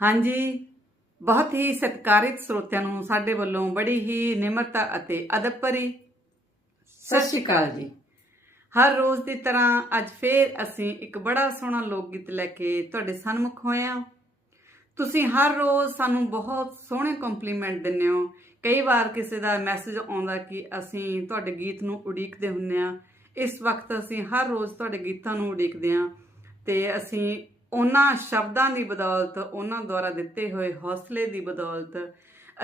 ਹਾਂਜੀ, ਬਹੁਤ ਹੀ ਸਤਿਕਾਰਿਤ ਸਰੋਤਿਆਂ ਨੂੰ ਸਾਡੇ ਵੱਲੋਂ ਬੜੀ ਹੀ ਨਿਮਰਤਾ ਅਤੇ ਅਦਬ ਭਰੀ ਸਤਿ ਸ਼੍ਰੀ ਅਕਾਲ ਜੀ। ਹਰ ਰੋਜ਼ ਦੀ ਤਰ੍ਹਾਂ ਅੱਜ ਫੇਰ ਅਸੀਂ ਇੱਕ ਬੜਾ ਸੋਹਣਾ ਲੋਕ ਗੀਤ ਲੈ ਕੇ ਤੁਹਾਡੇ ਸਨਮੁਖ ਹੋਏ ਹਾਂ। ਤੁਸੀਂ ਹਰ ਰੋਜ਼ ਸਾਨੂੰ ਬਹੁਤ ਸੋਹਣੇ ਕੰਪਲੀਮੈਂਟ ਦਿੰਦੇ ਹੋ। ਕਈ ਵਾਰ ਕਿਸੇ ਦਾ ਮੈਸੇਜ ਆਉਂਦਾ ਕਿ ਅਸੀਂ ਤੁਹਾਡੇ ਗੀਤ ਨੂੰ ਉਡੀਕਦੇ ਹੁੰਨੇ ਆ ਇਸ ਵਕਤ ਅਸੀਂ ਹਰ ਰੋਜ਼ ਤੁਹਾਡੇ ਗੀਤਾਂ ਨੂੰ ਉਡੀਕਦੇ ਹਾਂ ਤੇ ਅਸੀਂ ਉਹਨਾਂ ਸ਼ਬਦਾਂ ਦੀ ਬਦੌਲਤ, ਉਹਨਾਂ ਦੁਆਰਾ ਦਿੱਤੇ ਹੋਏ ਹੌਸਲੇ ਦੀ ਬਦੌਲਤ,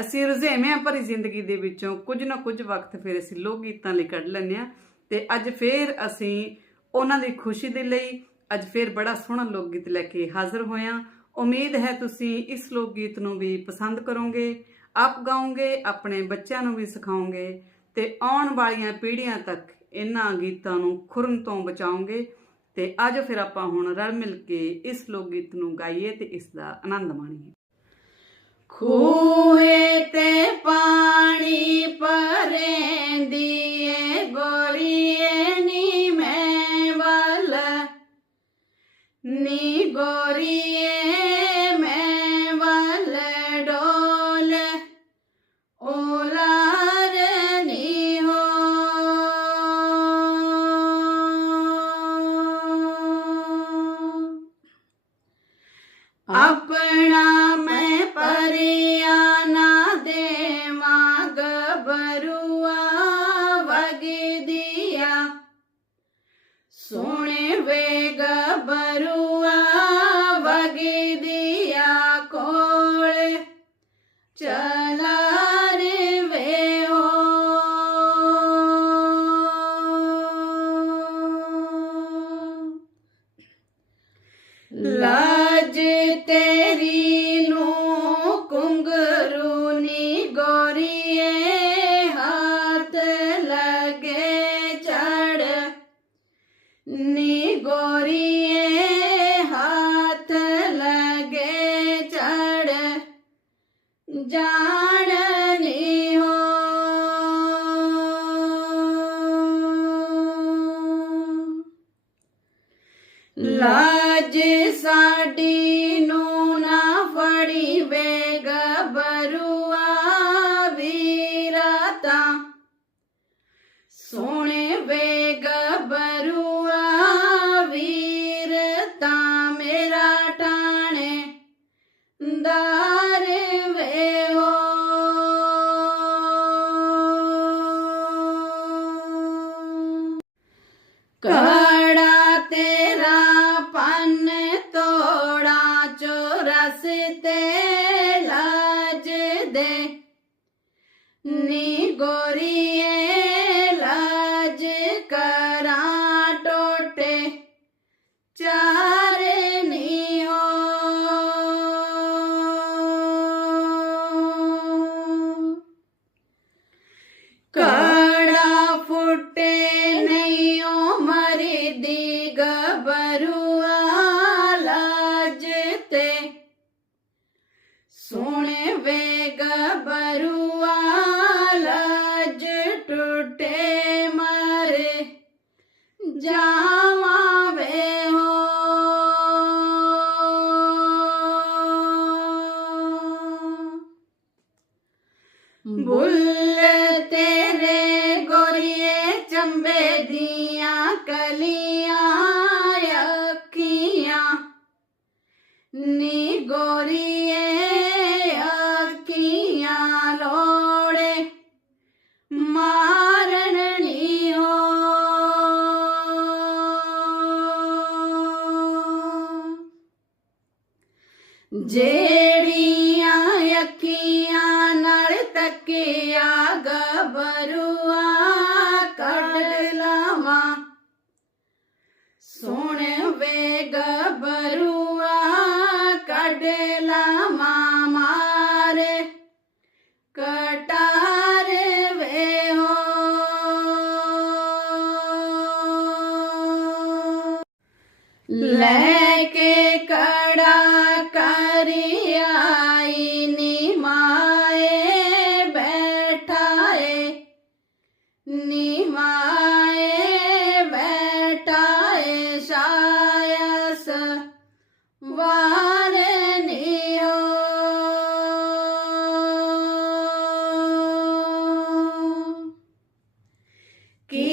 ਅਸੀਂ ਰੁਝੇਵਿਆਂ ਭਰੀ ਜ਼ਿੰਦਗੀ ਦੇ ਵਿੱਚੋਂ, ਕੁਝ ਨਾ ਕੁਝ ਵਕਤ ਫਿਰ ਅਸੀਂ ਲੋਕ ਗੀਤਾਂ ਲਈ ਕੱਢ ਲੈਂਦੇ ਆ ਤੇ ਅੱਜ ਫੇਰ ਅਸੀਂ ਉਹਨਾਂ ਦੀ ਖੁਸ਼ੀ ਦੇ ਲਈ ਅੱਜ ਫੇਰ ਬੜਾ ਸੋਹਣਾ ਲੋਕ ਗੀਤ ਲੈ ਕੇ ਹਾਜ਼ਰ ਹੋਏ ਹਾਂ। ਉਮੀਦ ਹੈ ਤੁਸੀਂ ਇਸ ਲੋਕ ਗੀਤ ਨੂੰ ਵੀ ਪਸੰਦ ਕਰੋਗੇ, ਆਪ ਗਾਓਗੇ, ਆਪਣੇ ਬੱਚਿਆਂ ਨੂੰ ਵੀ ਸਿਖਾਓਗੇ ਤੇ ਆਉਣ ਵਾਲੀਆਂ ਪੀੜ੍ਹੀਆਂ ਤੱਕ ਇਹਨਾਂ ਗੀਤਾਂ ਨੂੰ ਖੁਰਨ ਤੋਂ ਬਚਾਓਗੇ। ਤੇ ਅੱਜ ਫਿਰ ਆਪਾਂ ਹੁਣ ਰਲ ਮਿਲ ਕੇ ਇਸ ਲੋਕ ਗੀਤ ਨੂੰ ਗਾਈਏ ਤੇ ਇਸ ਦਾ ਆਨੰਦ ਮਾਣੀਏ। ਖੂਹੇ ਤੇ ਪਾਣੀ Just ஆடலே ਨੀ जामावे बुल तेरे गोरिए चंबे दिया कलिया नी गोरिए अखिया लोड़े माँ ਜਿਹੜੀਆਂ ਅੱਖੀਆਂ ਨਾਲ ਤੱਕਿਆ ਗਬਰੂਆ ਕੱਢ ਲਾਵਾਂ। ਸੋਹਣੇ ਵੇ ਗਬਰੂਆ ਕੱਢ ਲਾਵਾਂ ਮਾਰੇ। ਕਟਾਰ ਵੇ ਹੋ। ਲੈ सीमाए बैठाए शायस वारनियो की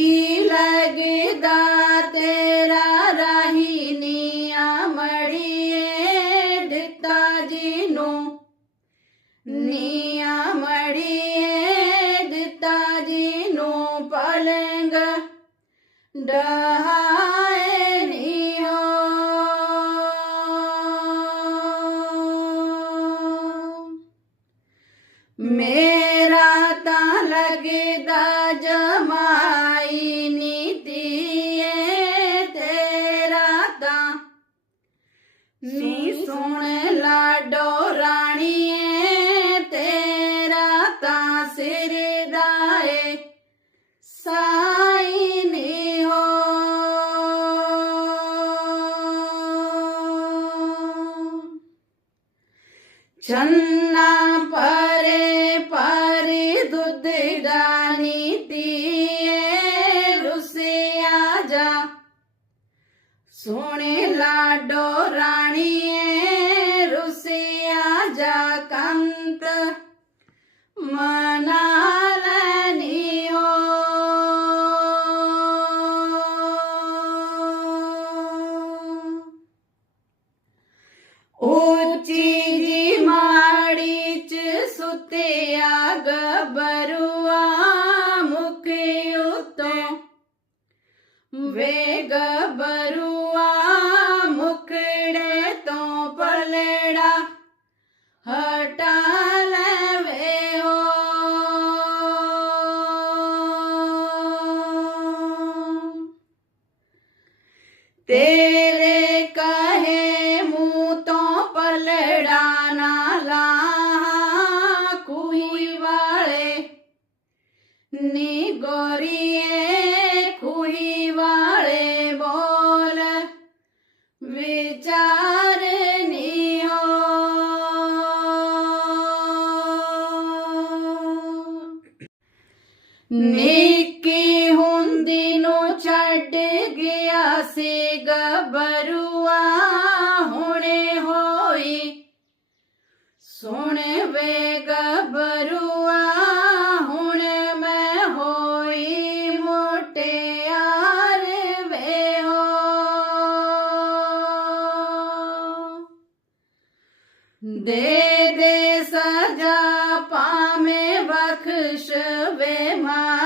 लगी दा da ਚੰਨਾ ਪਰੇ ਪਰੇ ਦੁੱਧ ਡਾਨੀ ਤੀਏ ਰੁਸਿਆ ਜਾ। ਸੋਹਣੇ ਲਾਡੋ ਵੇ ਗਬਰੂਆ ਮੁਖੜੇ ਤੋਂ ਪਲੜਾ ਹਟਾ ਲਵੇ ਹੋ ਵਿਚਾਰ ਨੀਓ। ਨਿੱਕੀ ਹੁੰਦੀ ਨੂੰ ਛੱਡ ਗਿਆ ਸੀ ਗਬਰੂਆ ਹੁਣੇ ਹੋਈ। ਸੁਣ ਵੇ ਗਬਰੂਆ ਦੇ ਦੇ ਸਜਾ ਪਾਵੇਂ ਬਖਸ਼ ਵੇ ਮਾਇਆ